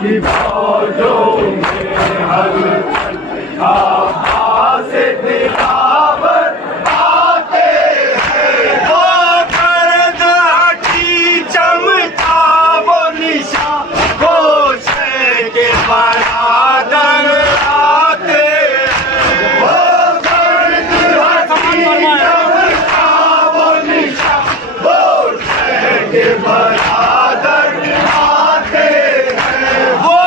की फौजों में हलचल, अब्बास दिलावर आते हैं। वो गर्द हटी चमका वो निशा, गोशे के बरादर आते हैं। वो गर्द हटी चमका वो निशा, गोशे के बरादर आते हैं। वो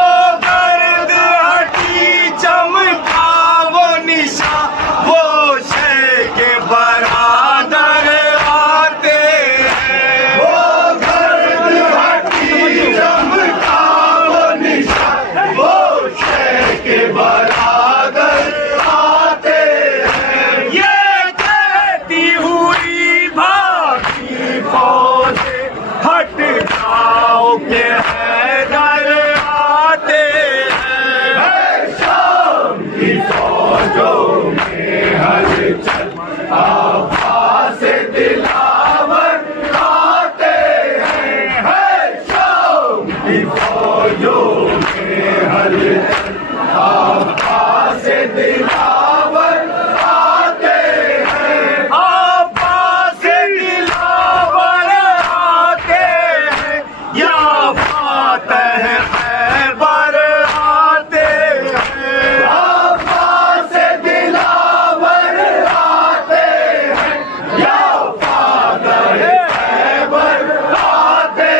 गर्द हटी चमका वो निशा, गोशे के बरादर आते हैं। वो गर्द हटी चमका वो निशा, गोशे के बरादर आते हैं। ये कहती हुई भागी फौजें, हट जाओ के हैदर आते हैं। शाम की फौजों में हलचल, अब्बास दिलावर आते हैं। शाम की फौजों में हलचल, अब्बास दिलावर आते हैं। अब्बास दिलावर आते हैं, या फातह खैबर आते हैं। अब्बास दिलावर आते हैं, या फातह खैबर आते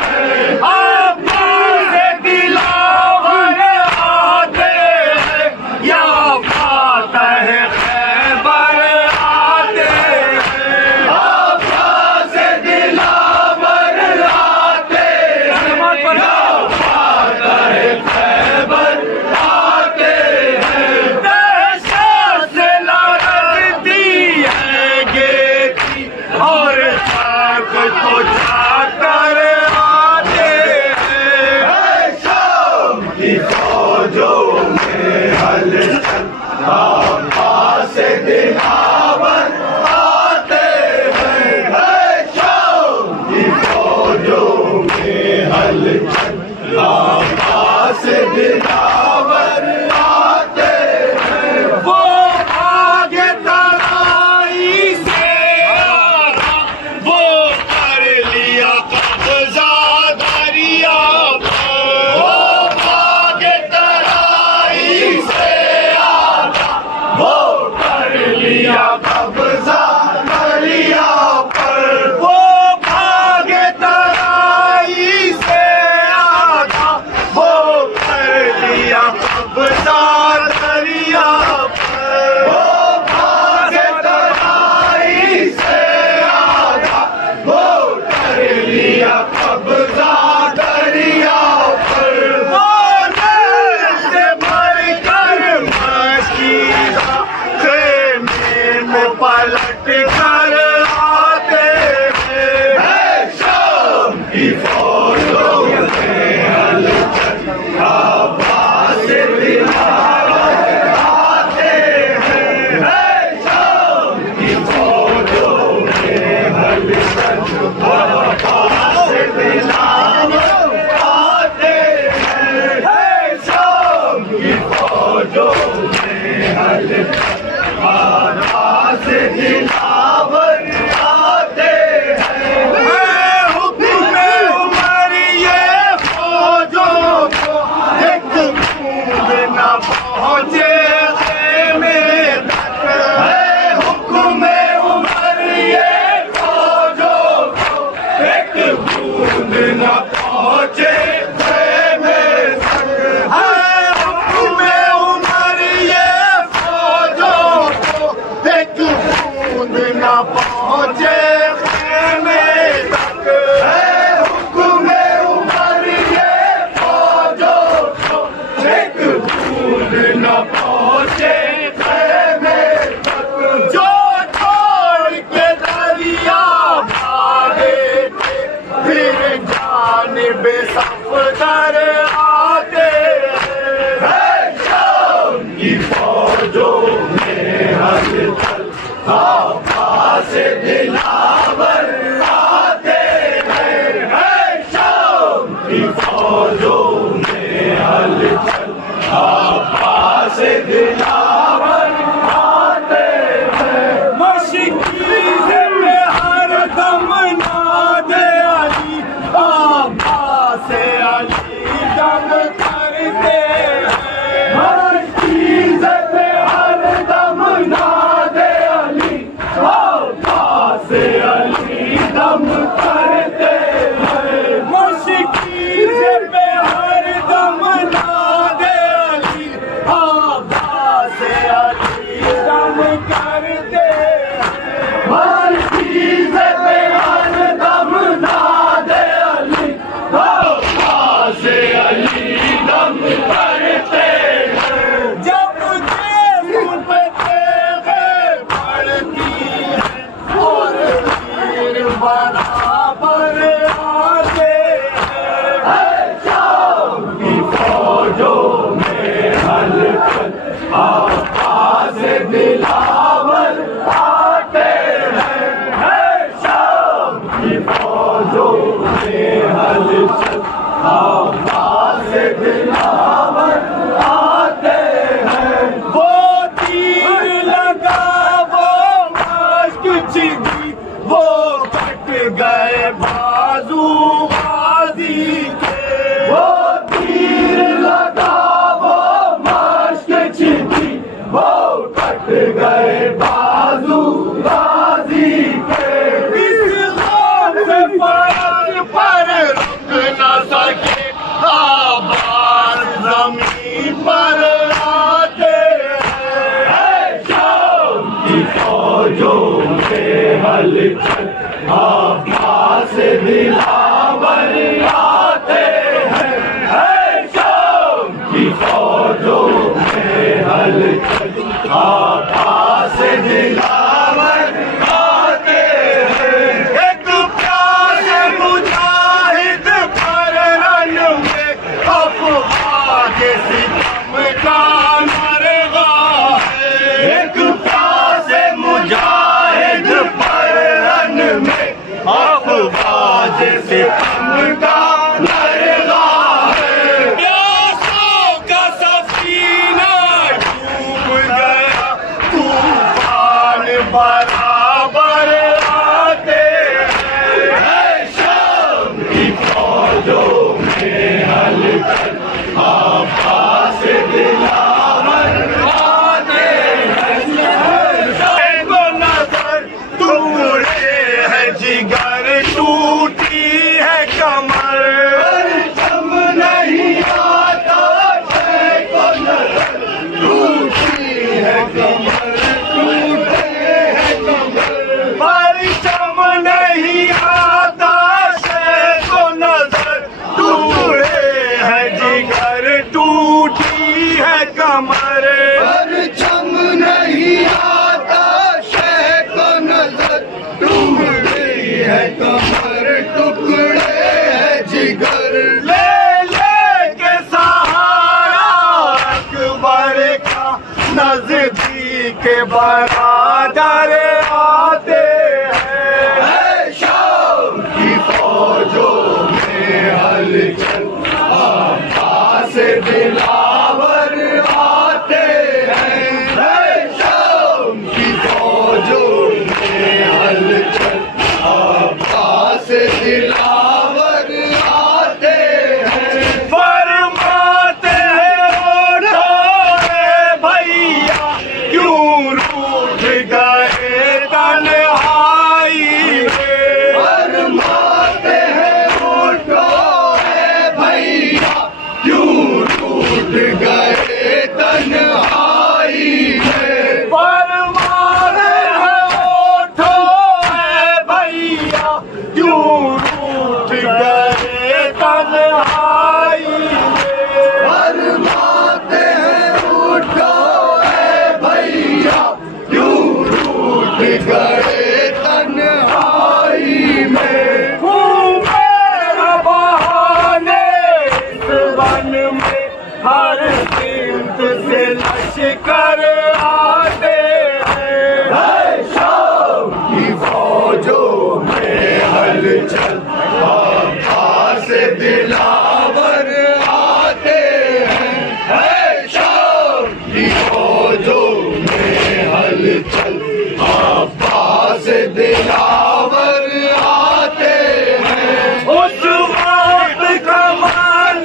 हैं। अब्बास दिलावर आते हैं, या फातह खैबर आते हैं। अब्बास दिलावर आते हैं, या अली दम करते हैं, हर चीज पे हर दम नादे अली, अब्बास अली दम करते हैं, मुश्किल पे हर दम नादे अली, अब्बास अली दम करते हैं, हर चीज पे हर दम नादे अली, अब्बास अली दम करते हैं, जब जेब पे तेगे पड़ती है और तीर बराबर आते हैं, शाम की फौजों में हलचल, अब्बास दिलावर आते हैं, शाम की फौजों में हलचल, अब्बास दिलावर आते हैं, वो तीर लगा वो माश्क छिदी, वो कट गए बाजू गाजी के, वो तीर लगा वो माश्क छिदी, वो कट गए बाजू गाजी के, इस गम से फर्श पर रुक न सके, आबाद जमीन पर आते हैं, शाम की फौजों में हलचल, अब्बास दिलावर आते हैं, शाम की फौजों में हलचल, अब्बास दिलावर आते हैं, एक प्यासे मुजाहिद पर रन में अफवाह सितम का मरगा है, एक प्यासे मुजाहिद पर रन में अफवाह सितम का मरगा है, प्यासों का सफीना डूब गया, तूफान बराबर आते हैं, शाम की फौजों में हलचल, अब्बास दिलावर आते हैं, को नजर टूटे है जिगर, टूटी है कमर, परचम नहीं आता है, को नजर टूटी है कमर, टूटे है कमर, परचम नहीं आता है, को नजर टूटे है जिगर, टूटी है कमर, परचम नहीं आता है, को नजर टूटी है कमर, टुकड़े है जिगर, ले ले के सहारा अकबर का, नजदीक बरादर आते हैं, शाम की फौजों में हलचल, अब्बास दिलावर आते हैं, शाम की फौजों में हलचल, अब्बास दिलावर आते हैं, फरमाते हैं उठो भैया, क्यों रूठ गए तन्हाई में, फरमाते हैं उठो भैया, क्यों रूठ गए तन्हाई में, फरमाते हैं उठो भैया, क्यों रूठ गए तन्हाई में, फरमाते हैं उठो भैया, क्यों रूठ गए तन्हाई में, हूँ मेरा बहाने इस वन में, हर सिमत से लश्कर आते हैं, शाम की फौजों में हलचल, अब्बास दिलावर आते हैं, शाम की फौजों में हलचल, अब्बास दिलावर आते हैं, उस वक्त कमाल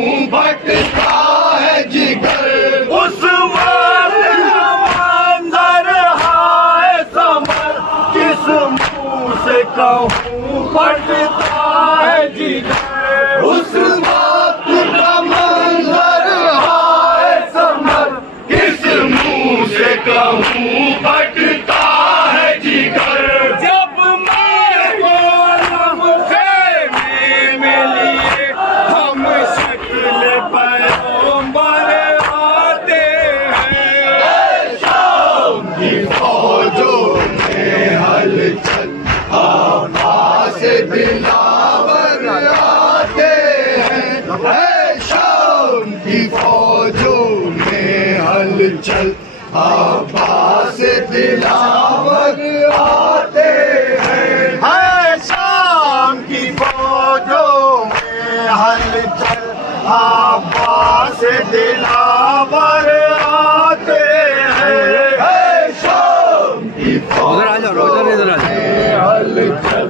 कहूँ भटका है जिगर, उस वक्त मंजर हाय समर, किस मुंह से कहूँ भटका है जिगर, उस वक्त का मंजर हाय समर, किस मुंह से कहूँ भटका है जिगर। जब मैं बोलम खेमे में लिए हम शक्ल पैगंबर आते हैं, शाम की फौजों में हलचल आवाज़ दिलावर आते हैं, शाम की फौजों में हलचल आवाज़ दिलावर आते हैं, शाम की फौजों में हलचल आवाज़ दिलावर आते हैं, शाम की फौजों में हलचल